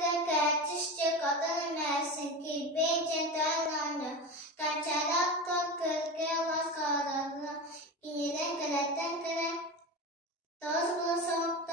Kacishche cotton massing, keep ancient and Kacharaka, Kirkela, Sarana, Iren, Kalatan, those also